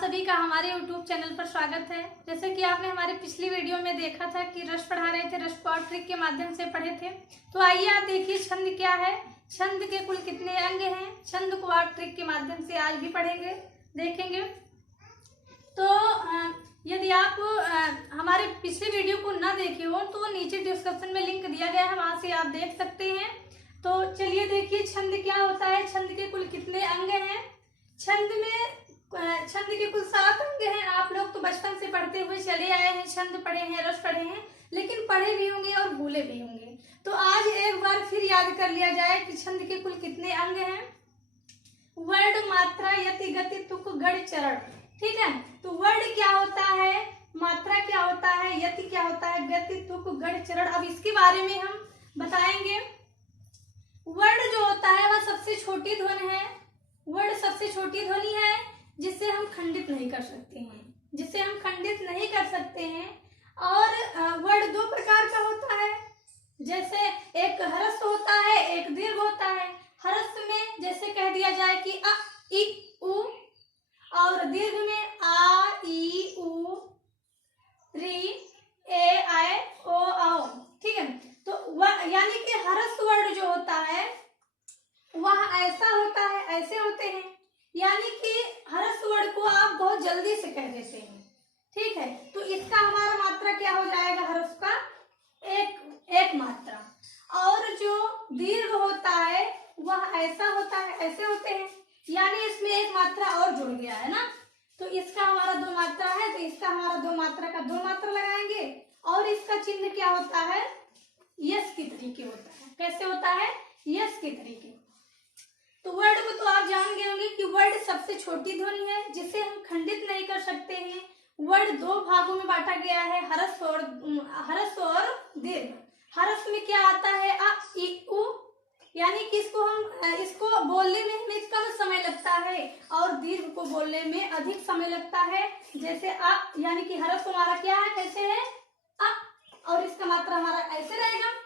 सभी का हमारे YouTube चैनल पर स्वागत है। जैसे कि आपने हमारी पिछली वीडियो में देखा था कि रस पढ़ा रहे थे, रस को ट्रिक के माध्यम से पढ़े थे। तो आइए आप देखिए छंद क्या है, छंद के कुल कितने अंग हैं। छंद को आप ट्रिक के माध्यम से आज भी पढ़ेंगे, देखेंगे। तो यदि आप हमारे पिछली वीडियो को ना देखे हो तो नीचे डिस्क्रिप्शन में लिंक दिया गया है, वहां से आप देख सकते हैं। तो चलिए देखिए छंद क्या होता है, छंद के कुल कितने अंग हैं। छंद के कुल 7 अंग हैं। आप लोग तो बचपन से पढ़ते हुए चले आए हैं, छंद पढ़े हैं, रस पढ़े हैं, लेकिन पढ़े भी होंगे और भूले भी होंगे। तो आज एक बार फिर याद कर लिया जाए कि छंद के कुल कितने अंग हैं। वर्ण, मात्रा, यति, गति, तुक, गढ़, चरण। ठीक है, तो वर्ण क्या होता है, मात्रा क्या होता है, यति क्या होता है, गति, तुक, गढ़, चरण। अब इसके बारे में हम बताएंगे। वर्ण जो होता है वह सबसे छोटी ध्वनि है। वर्ण सबसे छोटी ध्वनि है जिसे हम खंडित नहीं कर सकते हैं, जिसे हम खंडित नहीं कर सकते हैं। और वर्ण 2 प्रकार का होता है। जैसे एक ह्रस्व होता है, एक दीर्घ होता है। ह्रस्व में जैसे कह दिया जाए कि अ, इ, उ, और दीर्घ में आ, ई, उ, री, ए, ऐ, ओ, औ। ठीक है, तो यानी कि ह्रस्व वर्ण जो होता है वह ऐसा होता है, ऐसे होते हैं। यानी कि ह्रस्व वर्ण को आप बहुत जल्दी से कह देते हैं। ठीक है, तो इसका हमारा मात्रा क्या हो जाएगा, ह्रस्व का एक मात्रा। और जो दीर्घ होता है वह ऐसा होता है, ऐसे होते हैं। यानी इसमें एक मात्रा और जुड़ गया है ना, तो इसका हमारा 2 मात्रा है, तो इसका हमारा 2 मात्रा का 2 मात्रा लगाएंगे। और इसका चिन्ह क्या होता है, यस की तरीके होता है। कैसे होता है, यस के तरीके। तो वर्ण को तो आप जान गए होंगे कि वर्ण सबसे छोटी ध्वनि है जिसे हम खंडित नहीं कर सकते हैं। वर्ण 2 भागों में बांटा गया है, ह्रस्व और दीर्घ। ह्रस्व में क्या आता है, अ, इ, उ, यानी कि इसको बोलने में हमें कम समय लगता है और दीर्घ को बोलने में अधिक समय लगता है। जैसे अ, यानी कि ह्रस्व हमारा क्या है, कैसे है, अ, और इसका मात्रा हमारा ऐसे रहेगा।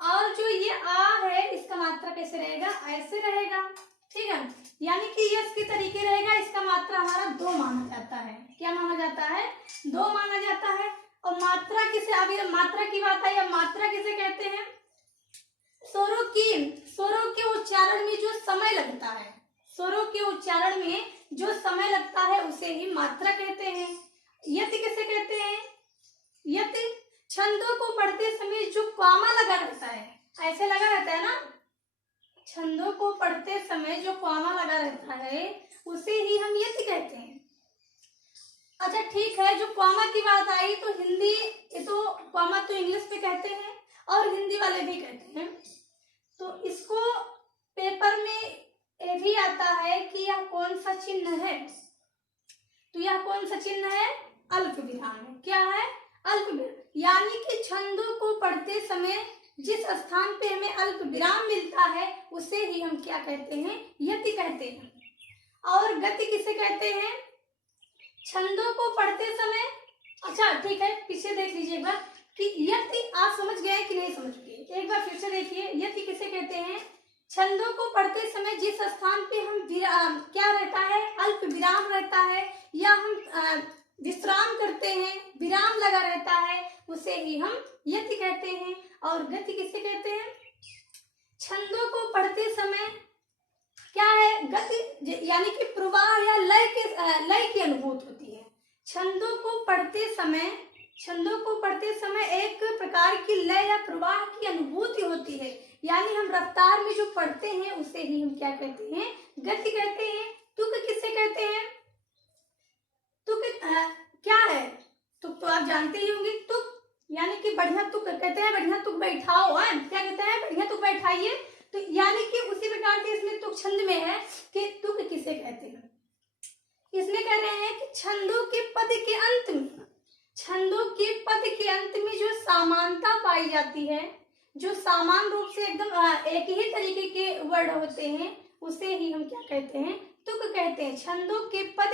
और जो ये आ है इसका मात्रा कैसे रहेगा, ऐसे रहेगा। ठीक है, यानी कि यस के तरीके रहेगा। इसका मात्रा हमारा 2 माना जाता है। क्या माना जाता है, 2 माना जाता है। और मात्रा किसे, अभी मात्रा की बात आई, अब मात्रा किसे कहते हैं, स्वरों के उच्चारण में जो समय लगता है, स्वरों के उच्चारण में जो समय लगता है उसे ही मात्रा कहते हैं। यति किसे कहते हैं, यति छंदों को पढ़ते समय जो कॉमा लगा रहता है, ऐसे लगा रहता है ना, छंदों को पढ़ते समय जो कॉमा लगा रहता है उसे ही हम यति कहते हैं। अच्छा ठीक है, जो कॉमा की बात आई तो हिंदी, ये तो कॉमा तो इंग्लिश में कहते हैं और हिंदी वाले भी कहते हैं। तो इसको पेपर में ये भी आता है कि यह कौन सा चिन्ह है, तो यह कौन सा चिन्ह है, अल्प विराम है। क्या है, अल्प विराम। यानी कि छंदों को पढ़ते समय जिस स्थान पे हमें अल्प विराम मिलता है उसे ही हम क्या कहते हैं, यति कहते हैं। और गति किसे कहते हैं, छंदों को पढ़ते समय, अच्छा ठीक है, पीछे देख लीजिए एक बार कि यति आप समझ गए कि नहीं समझ गए, एक बार फिर से देखिए। यति किसे कहते हैं, छंदों को पढ़ते समय जिस स्थान पे हम क्या रहता है, अल्प विराम रहता है, या हम विश्राम करते हैं, विराम लगा रहता है, उसे ही हम यति कहते हैं। और गति किसे कहते हैं, छंदों को पढ़ते समय क्या है, गति यानी कि प्रवाह या लय की अनुभूति होती है। छंदों को पढ़ते समय एक प्रकार की लय या प्रवाह की अनुभूति होती है। यानी हम रफ्तार में जो पढ़ते हैं उसे ही हम क्या कहते हैं, गति कहते हैं। तुक किसे कहते हैं, तुक क्या है, तुक तो आप जानते ही होंगे। तुक यानी कि बढ़िया तुक कहते हैं, बढ़िया तुक बैठाओ है, क्या कहते हैं, बढ़िया तुक बैठाइए। तो यानी कि उसी प्रकार के इसमें तुक छंद में है कि तुक किसे कहते हैं। इसमें कह रहे हैं कि छंदों के पद के अंत में जो समानता पाई जाती है, जो समान रूप से एकदम एक ही तरीके के वर्ड होते हैं, उसे ही हम क्या कहते हैं, तुक कहते हैं। छंदों के पद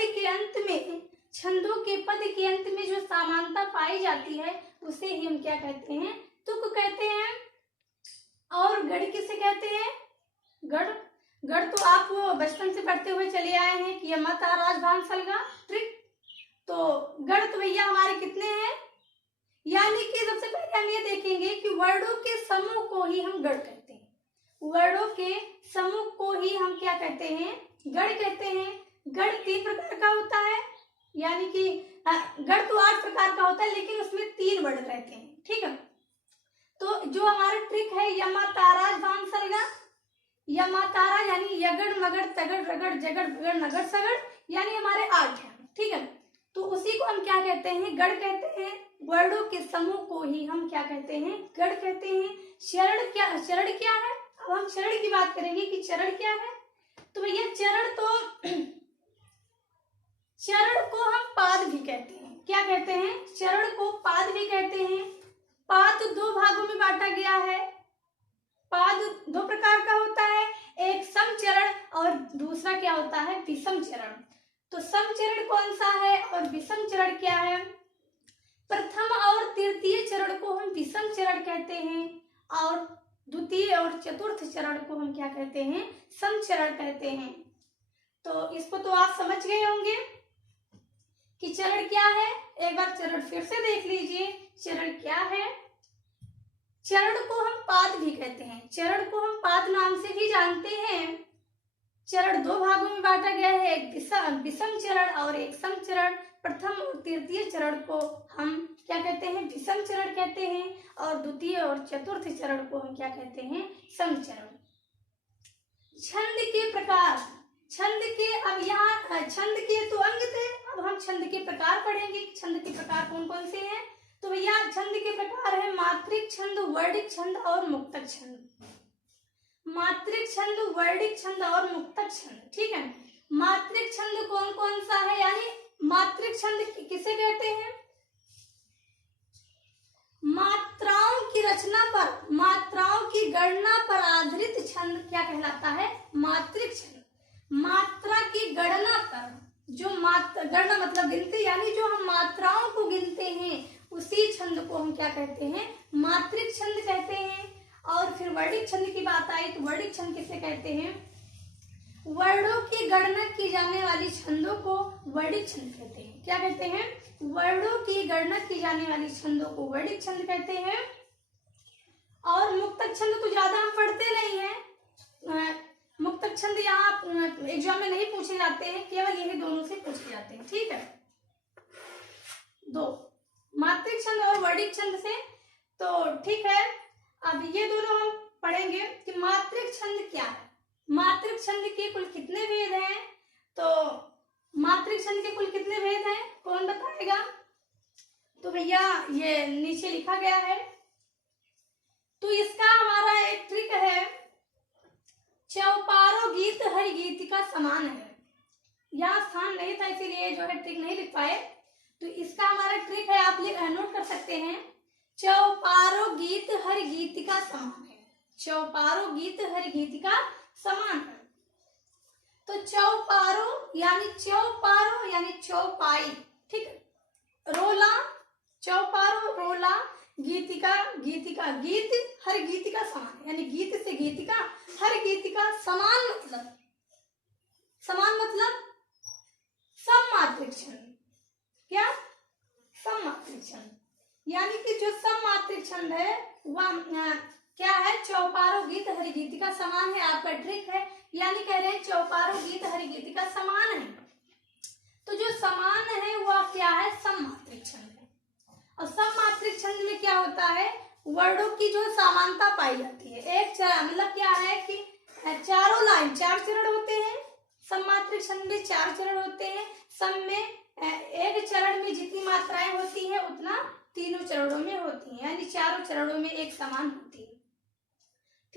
के अंत में जो समानता पाई जाती है उसे ही हम क्या कहते हैं, तुक कहते हैं। और गढ़ किसे कहते हैं, गढ़ तो आप वो बचपन से पढ़ते हुए चले आए हैं कि यमा ताराज भांसल का ट्रिक। तो गढ़ तो भैया हमारे कितने हैं, यानी कि सबसे पहले हम ये देखेंगे कि वर्णों के समूह को ही हम गढ़ कहते हैं। वर्णों के समूह को ही हम क्या कहते हैं, गढ़ कहते हैं। गढ़ 3 प्रकार का होता है, यानी कि गढ़ तो 8 प्रकार का होता है, लेकिन उसमें 3 वर्ण रहते हैं, ठीक है। तो जो हमारा ट्रिक है यमा ताराज भांसलगा, यमा तारा यानी यगड़ मगड़ तगड़ रगड़ जगड़ बगड़ नगड़ सगड़, यानी हमारे 8 हैं, ठीक है। तो उसी को हम क्या कहते हैं, गढ़ कहते हैं। वर्णों के समूह को ही हम क्या कहते हैं, गढ़ कहते हैं। चरण क्या है, अब हम चरण की बात करेंगे कि चरण क्या है। तो भैया चरण को हम पाद भी कहते हैं। क्या कहते हैं, चरण को पाद भी कहते हैं। पाद 2 भागों में बांटा गया है। पाद 2 प्रकार का होता है, एक सम चरण और दूसरा क्या होता है, विषम चरण। तो सम चरण कौन सा है और विषम चरण क्या है। प्रथम और तृतीय चरण को हम विषम चरण कहते हैं, और द्वितीय और चतुर्थ चरण को हम क्या कहते हैं, सम चरण कहते हैं। तो इसको तो आप समझ गए होंगे कि चरण क्या है। एक बार चरण फिर से देख लीजिए, चरण क्या है। चरण को हम पाद भी कहते हैं, चरण को हम पाद नाम से भी जानते हैं। चरण 2 भागों में बांटा गया है, एक विषम चरण और एक सम चरण। प्रथम और तृतीय चरण को हम क्या कहते हैं, विषम चरण कहते हैं, और द्वितीय और चतुर्थ चरण को हम क्या कहते हैं, सम चरण। छंद के प्रकार, छंद के, अब यहाँ छंद के तो अंग थे, अब हम छंद के प्रकार पढ़ेंगे। छंद के प्रकार कौन कौन से हैं। तो भैया छंद के प्रकार है मात्रिक छंद, वर्णिक छंद और मुक्तक छंद। मात्रिक छंद, वर्णिक छंद और मुक्तक छंद, ठीक है। मात्रिक छंद कौन कौन सा है, यानी मात्रिक छंद किसे कहते हैं, मात्राओं की रचना पर, मात्राओं की गणना पर आधारित छंद क्या कहलाता है, मात्रिक छंद। मात्रा की गणना पर, जो गणना मतलब गिनती, यानी जो हम मात्राओं को गिनते हैं उसी छंद को हम क्या कहते हैं, मात्रिक छंद कहते हैं। और फिर वर्णिक छंद की बात आई तो वर्णिक छंद किसे कहते हैं, वर्णों की गणना की जाने वाली छंदों को वर्णिक छंद कहते हैं। क्या कहते हैं, वर्णों की गणना की जाने वाली छंदों को वर्णिक छंद कहते हैं। और मुक्तक छंद तो ज्यादा हम पढ़ते नहीं है, मुक्तक छंद यहाँ एग्जाम में नहीं पूछे जाते हैं, केवल यही दोनों से पूछे जाते हैं, ठीक है। 2 मात्रिक छंद और वर्णिक छंद से, तो ठीक है। अब ये दोनों हम पढ़ेंगे कि मात्रिक छंद क्या है। मात्रिक छंद के कुल कितने भेद हैं, तो मात्रिक छंद के कुल कितने भेद हैं, कौन बताएगा। तो भैया ये नीचे लिखा गया है। तो इसका हमारा एक ट्रिक है, चौपारो गीत हर गीतिका समान है। यहाँ स्थान नहीं था इसीलिए जो है ट्रिक नहीं लिख पाए। तो इसका हमारा ट्रिक है, आप नोट कर सकते हैं, चौपारो गीत हर गीतिका समान है। चौपारो गीत हर गीतिका समान है। तो चौपारो यानी चौपाई, ठीक है। रोला, चौपारो रोला, गीतिका गीत हर गीतिका समान, यानी गीत से गीतिका, हर गीतिका समान मतलब सम मात्रिक छंद। क्या, सम मात्रिक छंद, यानी कि जो सम मात्रिक छंद है वह क्या है, चौपारो गीत हर गीतिका समान है। आपका ट्रिक है, यानी कह रहे हैं चौपारो गीत हर गीतिका समान है। तो जो समान है वह क्या है, सम मात्रिक छंद है। और सम मात्रिक छंद में क्या होता है, वर्णों की जो समानता पाई जाती है। एक मतलब क्या है कि चारों लाइन 4 चरण होते हैं, सम मात्रिक छंद में 4 चरण होते हैं। सम में एक चरण में जितनी मात्राएं होती है उतना तीनों चरणों में होती है, यानी चारों चरणों में एक समान होती है,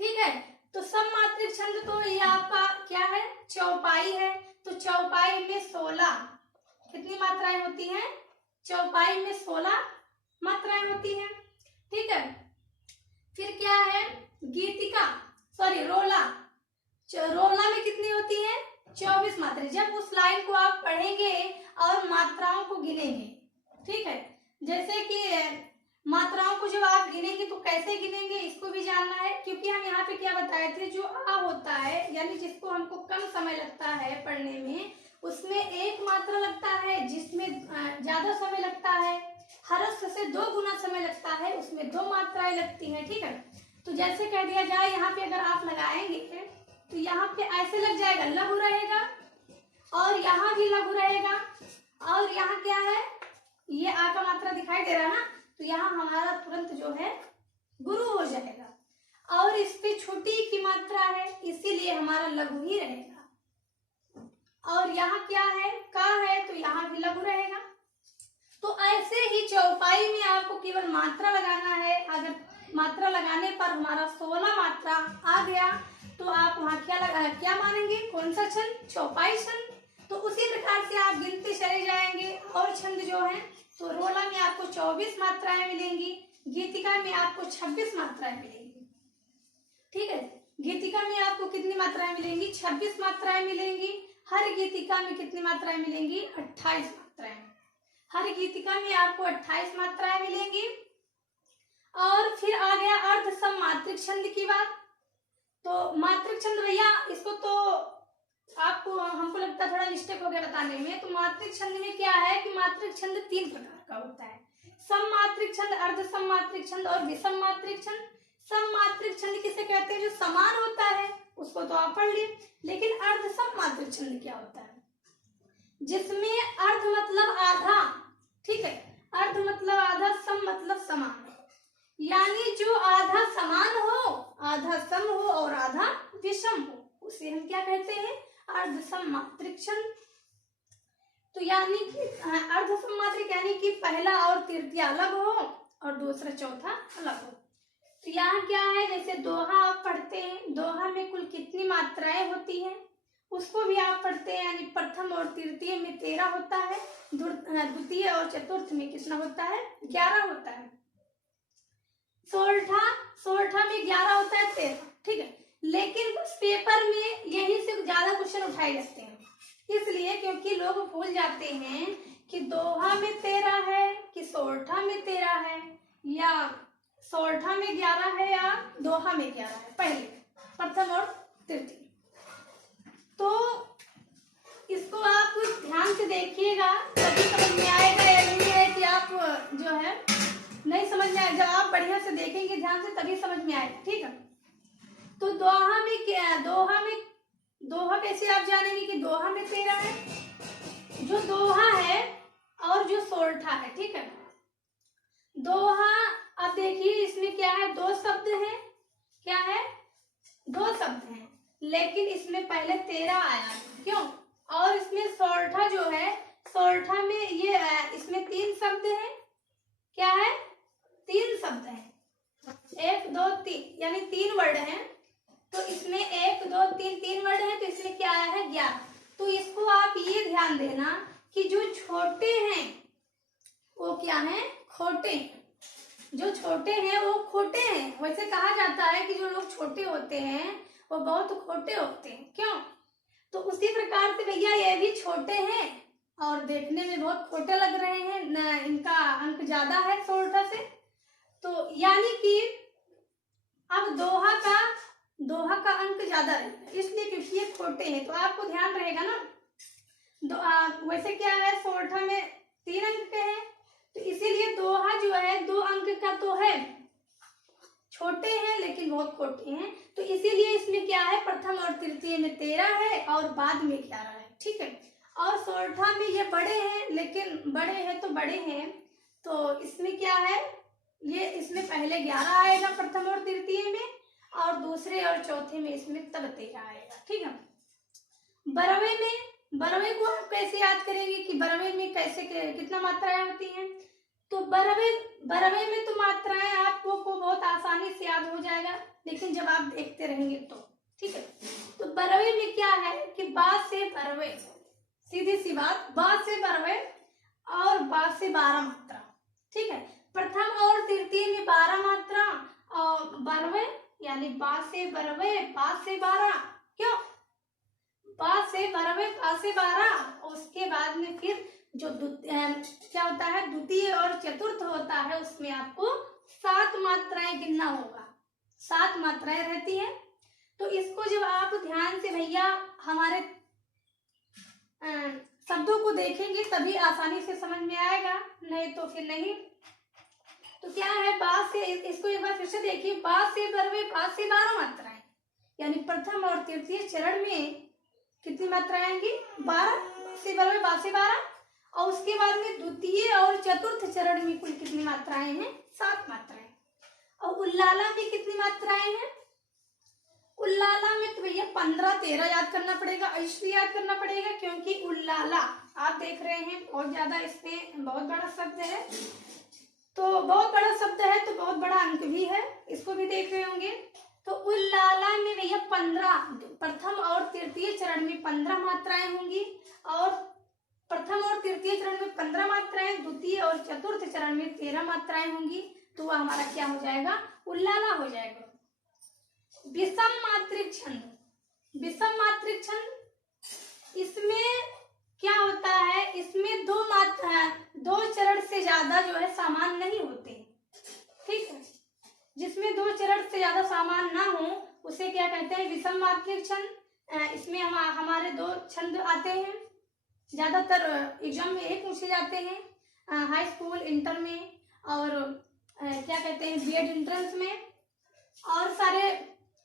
ठीक है। तो सम मात्रिक छंद तो ये आपका क्या है, चौपाई है। तो चौपाई में 16 कितनी मात्राएं होती हैं, चौपाई में 16 मात्राएं होती हैं, ठीक है। फिर क्या है, गीतिका रोला, रोला में कितनी होती है, 24 मात्राएं। जब उस लाइन को आप पढ़ेंगे और मात्राओं को गिनेंगे, ठीक है, जैसे कि मात्राओं को जब आप गिनेंगे तो कैसे गिनेंगे इसको भी जानना है, क्योंकि हम यहाँ पे क्या बताए थे, जो आ होता है यानी जिसको हमको समय लगता है पढ़ने में, उसमें एक मात्रा लगता है जिसमें ज्यादा समय लगता है। हरस्व से 2 गुना समय लगता है, उसमें 2 मात्राएं लगती हैं। ठीक है, तो जैसे कह दिया जाए यहाँ पे अगर आप लगाएंगे तो यहाँ पे ऐसे लग जाएगा, लघु रहेगा, और यहाँ भी लघु रहेगा, और यहाँ क्या है, ये आ का मात्रा दिखाई दे रहा है ना, तो यहाँ हमारा तुरंत जो है गुरु हो जाएगा। और इस पे छोटी की मात्रा है, इसीलिए हमारा लघु ही रहेगा। और यहाँ क्या है, का है, तो यहाँ भी लघु रहेगा। तो ऐसे ही चौपाई में आपको केवल मात्रा लगाना है। अगर मात्रा लगाने पर हमारा 16 मात्रा आ गया तो आप वहाँ क्या मानेंगे, कौन सा छंद, चौपाई छंद। तो उसी प्रकार से आप गिनते चले जाएंगे। और छंद जो है, तो रोला में आपको 24 मात्राएं मिलेंगी, गीतिका में आपको 26 मात्राएं मिलेंगी। ठीक है, गीतिका में आपको कितनी मात्राएं मिलेंगी, 26 मात्राएं मिलेंगी। हर गीतिका में कितनी मात्राएं मिलेंगी, 28 मात्राएं। हर गीतिका में आपको 28 मात्राएं मिलेंगी। और फिर आ गया अर्ध सममात्रिक छंद की बात। तो मात्रिक छंद भैया, इसको तो आपको हमको लगता है थोड़ा मिस्टेक हो गया बताने में। तो मात्रिक छंद में क्या है कि मात्रिक छंद 3 प्रकार का होता है, सममात्रिक छंद, अर्ध सममात्रिक छंद और विषम मात्रिक छंद। सममात्रिक छंद किसे कहते हैं, जो समान होता है, उसको तो आप पढ़ लिए। लेकिन अर्ध सममात्रिक छंद क्या होता है, जिसमें अर्ध मतलब आधा, ठीक है, अर्ध मतलब आधा, सम मतलब समान, यानी जो आधा समान हो, आधा सम हो और आधा विषम हो, उसे हम क्या कहते हैं, अर्ध सममात्रिक छंद। तो यानी कि अर्ध सममात्रिक यानी कि पहला और तृतीय अलग हो और दूसरा चौथा अलग हो। तो यहाँ क्या है, जैसे दोहा आप पढ़ते हैं, दोहा में कुल कितनी मात्राएं होती हैं उसको भी आप पढ़ते हैं, यानी प्रथम और तृतीय में 13 होता है, द्वितीय और चतुर्थ में कितना होता है, 11 होता है। सोरठा में 11 होता है, 13। ठीक है, लेकिन कुछ पेपर में यही से ज्यादा क्वेश्चन उठाए जाते हैं, इसलिए क्योंकि लोग भूल जाते हैं कि दोहा में 13 है कि सोरठा में 13 है, या सोरठा में 11 है या दोहा में 11 है, पहले प्रथम और तृतीय। तो इसको आप ध्यान से देखिएगा, तभी समझ में आएगा। या नहीं है कि आप जो है नहीं समझ में आएगा, जब आप बढ़िया से देखेंगे ध्यान से तभी समझ में आएगा। ठीक है, तो दोहा में क्या, दोहा कैसे आप जानेंगे कि दोहा में 13 है, जो दोहा है और जो सोरठा है। ठीक है, दोहा, अब देखिए इसमें क्या है, 2 शब्द हैं, क्या है, 2 शब्द हैं, लेकिन इसमें पहले 13 आया, क्यों। और इसमें सोरठा जो है, सोरठा में ये इसमें 3 शब्द हैं, क्या है, 3 शब्द हैं, 1 2 3, यानी 3 वर्ड हैं। तो इसमें 1 2 3 3 वर्ड हैं, तो इसमें क्या आया है, 11। तो इसको आप ये ध्यान देना कि जो छोटे हैं वो क्या है, खोटे हैं। जो छोटे हैं वो खोटे हैं। वैसे कहा जाता है कि जो लोग छोटे होते हैं वो बहुत खोटे होते हैं, क्यों। तो उसी प्रकार से भैया ये भी छोटे हैं और देखने में बहुत खोटे लग रहे हैं न, इनका अंक ज्यादा है सोरठा से। तो यानी कि अब दोहा का अंक ज्यादा रहेगा, इसलिए क्योंकि ये खोटे हैं। तो आपको ध्यान रहेगा ना, वैसे क्या है, सोरठा में 3 अंक के हैं, तो इसीलिए दोहा जो है 2 अंक का तो है, छोटे हैं लेकिन बहुत खोटे हैं। तो इसीलिए इसमें क्या है, प्रथम और तृतीय में 13 है और बाद में 11 है। ठीक है, और सोरठा में ये बड़े हैं, लेकिन बड़े हैं तो बड़े हैं, तो इसमें क्या है, ये इसमें पहले 11 आएगा प्रथम और तृतीय में, और दूसरे और चौथे में इसमें तब 13 आएगा। ठीक है, बरवे को आप कैसे याद करेंगे कि बरवे में कैसे कितना मात्राएं होती हैं। तो बरवे में तो मात्राएं आपको बहुत आसानी से याद हो जाएगा, लेकिन जब आप देखते रहेंगे तो। ठीक है, तो बरवे में क्या है कि बा से बरवे, सीधी सी बात, बा से बरवे और बा से 12 मात्रा। ठीक है, प्रथम और तृतीय में 12 मात्रा, और बरवे यानी बा से बरवे, बा से 12, क्यों, बा से बरवे, बा से 12। उसके बाद में फिर जो क्या होता है, द्वितीय और चतुर्थ होता है, उसमें आपको 7 मात्राएं गिनना होगा, 7 मात्राएं रहती हैं। तो इसको जब आप ध्यान से भैया हमारे शब्दों को देखेंगे तभी आसानी से समझ में आएगा, नहीं तो फिर नहीं। तो क्या है, बा से, इसको एक बार फिर से देखिए, बा से 12 मात्राएं, यानी प्रथम और तृतीय चरण में कितनी मात्राएं आएंगी, 12 से 12, और उसके बाद में द्वितीय और चतुर्थ चरण में कुल कितनी मात्राएं हैं, 7 मात्राएं। और उल्लाला में कितनी मात्राएं हैं, उल्लाला में तो भैया 15, 13 याद करना पड़ेगा, इसलिए याद करना पड़ेगा क्योंकि उल्लाला आप देख रहे हैं बहुत ज्यादा, इसमें बहुत बड़ा शब्द है, तो बहुत बड़ा शब्द है तो बहुत बड़ा अंक भी है, इसको भी देख रहे होंगे। तो उल्लाला में भैया 15, प्रथम और तृतीय चरण में 15 मात्राएं होंगी, और प्रथम और तृतीय चरण में 15 मात्राएं, द्वितीय और चतुर्थ चरण में 13 मात्राएं होंगी, तो वह हमारा क्या हो जाएगा, उल्लाला हो जाएगा। विषम मात्रिक छंद, विषम मात्रिक छंद, इसमें क्या होता है, इसमें दो चरण से ज्यादा जो है सामान नहीं होते, ठीक है, जिसमें 2 चरण से ज्यादा सामान ना हो उसे क्या कहते हैं, विषम मात्रिक छंद। इसमें हमारे 2 छंद आते हैं, ज्यादातर एग्जाम में एक पूछे जाते हैं, हाई स्कूल इंटर में, और क्या कहते हैं बीएड एंट्रेंस में, और सारे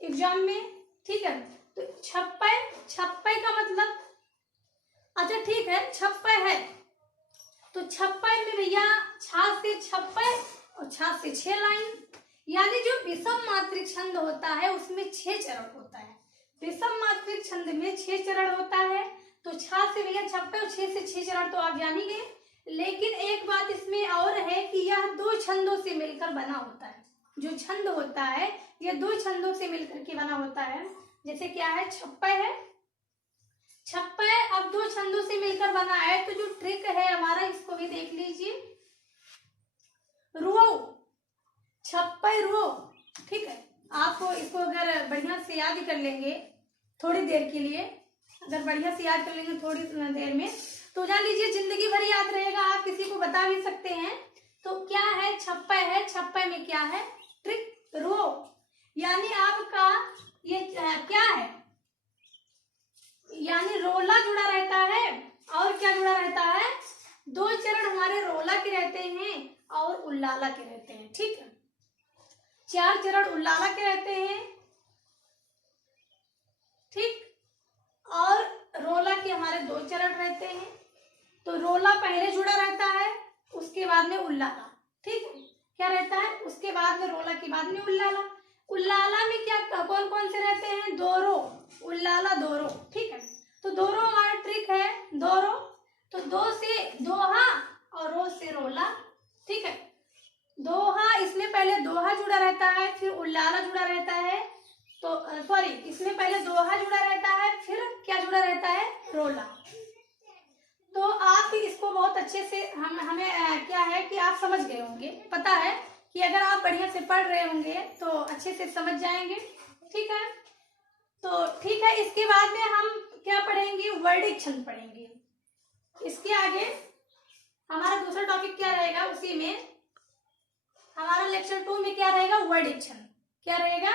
एग्जाम में, ठीक है। तो छप्पय का मतलब, अच्छा ठीक है, छप्पय है, तो छप्पय में भैया छाछ से छप्पय और छाछ से 6 लाइन, यानी जो विषम मात्रिक छंद होता है उसमें 6 चरण होता है। विषम मात्रिक छंद में 6 चरण होता है, तो छाछ से भैया छप्पय और 6 से 6 चरण तो आप जान ही गए। लेकिन एक बात इसमें और है कि यह 2 छंदों से मिलकर बना होता है, जो छंद होता है यह 2 छंदों से मिलकर के बना होता है। जैसे क्या है, छप्पय है, छप्पय अब 2 छंदों से मिलकर बना है, तो जो ट्रिक है हमारा इसको भी देख लीजिए, रुओ, छप्पय रुओ, ठीक है। आपको इसको अगर बढ़िया से याद कर लेंगे थोड़ी देर के लिए, अगर बढ़िया से याद कर लेंगे थोड़ी देर में, तो जान लीजिए जिंदगी भर याद रहेगा, आप किसी को बता भी सकते हैं। तो क्या है, छप्पय है, छप्पय में क्या है, ट्रिक, रो, यानी आपका ये क्या है, यानी रोला जुड़ा रहता है, और क्या जुड़ा रहता है, 2 चरण हमारे रोला के रहते हैं और उल्लाला के रहते हैं, ठीक है। 4 चरण उल्लाला के रहते हैं, ठीक, और रोला के हमारे 2 चरण रहते हैं। तो रोला पहले जुड़ा रहता है, उसके बाद में उल्लाला, ठीक है, क्या रहता है, उसके बाद में रोला के बाद में उल्लाला। उल्लाला में क्या कौन कौन से रहते हैं, 2 रो, उल्लाला 2 रो, ठीक है। तो 2 रो हमारा ट्रिक है, 2 रो, तो 2 से दोहा और रो से रोला, ठीक है। दोहा, इसमें पहले दोहा जुड़ा रहता है, फिर उल्लाला जुड़ा रहता है, तो सॉरी, इसमें पहले दोहा जुड़ा रहता है, फिर क्या जुड़ा रहता है, रोला। तो आप इसको बहुत अच्छे से हमें क्या है कि आप समझ गए होंगे, पता है कि अगर आप बढ़िया से पढ़ रहे होंगे तो अच्छे से समझ जाएंगे, ठीक है। तो ठीक है, इसके बाद में हम क्या पढ़ेंगे, वर्डिक छंद पढ़ेंगे। इसके आगे हमारा दूसरा टॉपिक क्या रहेगा, उसी में हमारा लेक्चर 2 में क्या रहेगा, वर्डिक छंद, क्या रहेगा,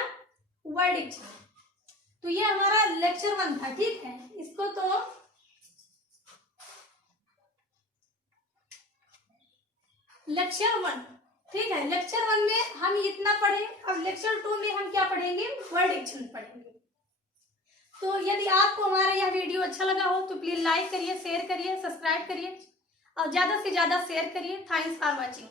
वर्डिक छंद। तो ये हमारा लेक्चर 1 था, ठीक है। इसको तो लेक्चर 1, ठीक है, लेक्चर 1 में हम इतना पढ़े, अब लेक्चर 2 में हम क्या पढ़ेंगे, वर्डिक छंद पढ़ेंगे। तो यदि आपको हमारा यह वीडियो अच्छा लगा हो तो प्लीज लाइक करिए, शेयर करिए, सब्सक्राइब करिए और ज्यादा से ज्यादा शेयर करिए। Thanks for watching.